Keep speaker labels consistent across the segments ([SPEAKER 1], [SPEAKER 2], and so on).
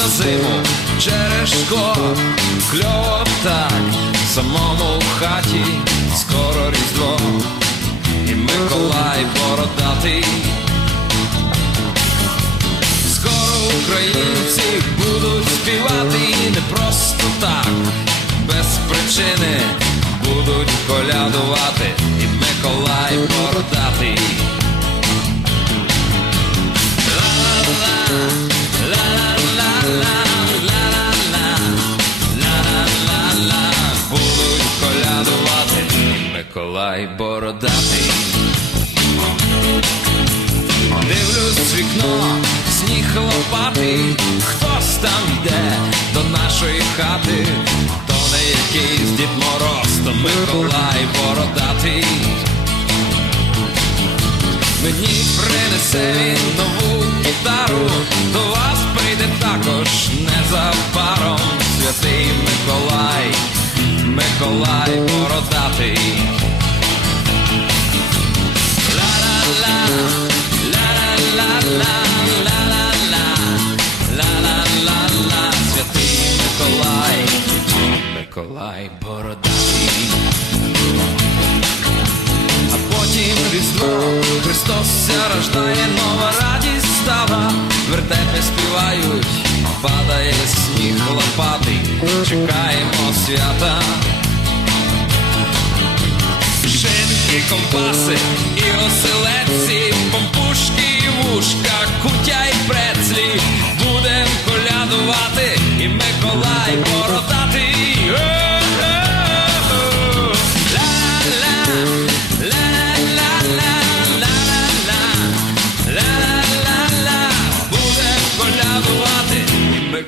[SPEAKER 1] На зиму. Через шкло, кльово так, самому в хаті, скоро різдво, і Миколай бородатий. Скоро українці будуть співати. Не просто так, без причини будуть колядувати, лопатий, хтось там йде до нашої хати, то не якийсь Дід Мороз, то Миколай бородатий. Мені принесе він нову гітару, до вас прийде також незабаром святий Миколай, Миколай бородатий. Ла-ла-ла, ла-ла-ла-ла, ла-ла-ла, потім Христос рождає, нова радість стала, вертепи співають, падає сніг лопатий, чекаємо свята. Шинки, компаси і оселедці, помпушки і вушка, кутя й прецлі,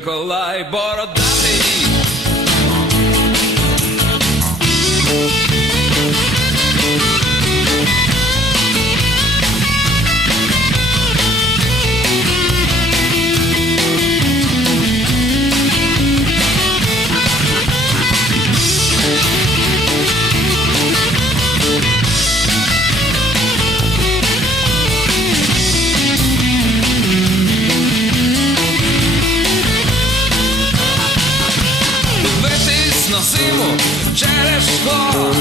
[SPEAKER 1] і Миколай бородатий. Дивитись через шкло,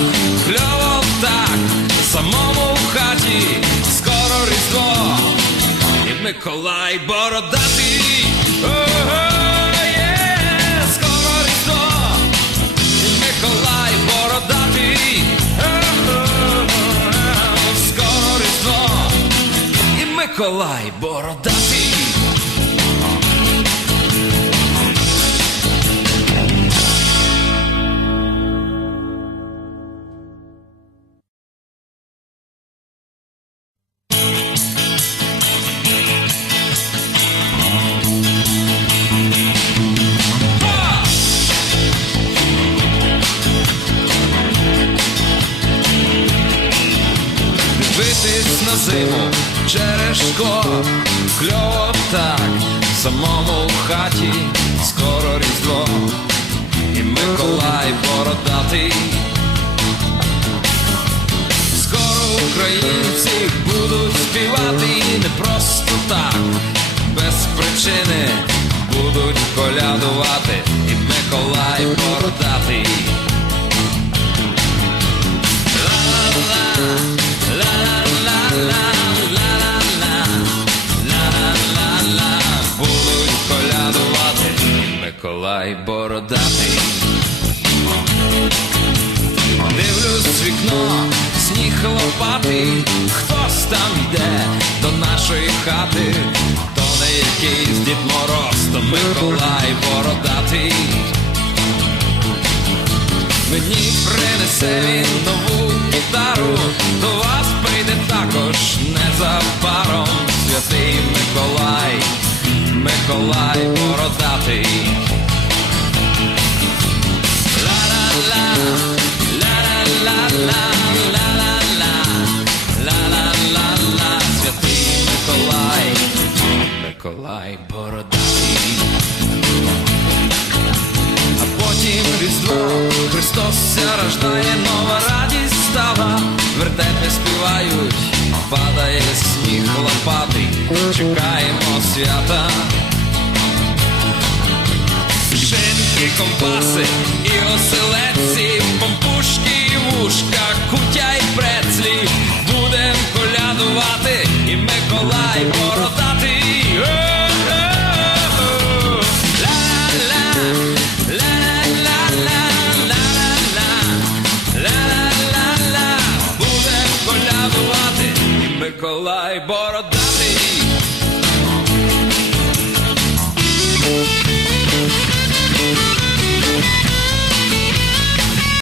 [SPEAKER 1] кльово так, самому в хаті, скоро різдво, і Миколай бородатий. Є, скоро різдво, Миколай бородатий. Скоро різдво, і Миколай бородатий. Дивитись на зиму. Через шкло, кльово так, самому в хаті, скоро різдво, і Миколай бородатий. Скоро українці будуть співати. Не просто так, без причини будуть колядувати, Миколай бородатий. Дивлюсь вікно, сніг лопатий, хтось там йде до нашої хати, то не якийсь Дід Мороз, то Миколай бородатий. Мені принесе він нову гітару, до вас прийде також незабаром святий Миколай, Миколай бородатий. Миколай, бородатий. А потім різдво Христос рождає, радість стала, вертепи співають, падає сніг лопатий, чекаємо свята. І компаси, і оселедці, помпушки, і вушка, кутя й прецлі. Будем колядувати, і Миколай бородатий. О-о-о. Ла-ла-ла, ла-ла-ла-ла, ла-ла-ла, ла-ла-ла-ла. Будем колядувати, і Миколай бородатий.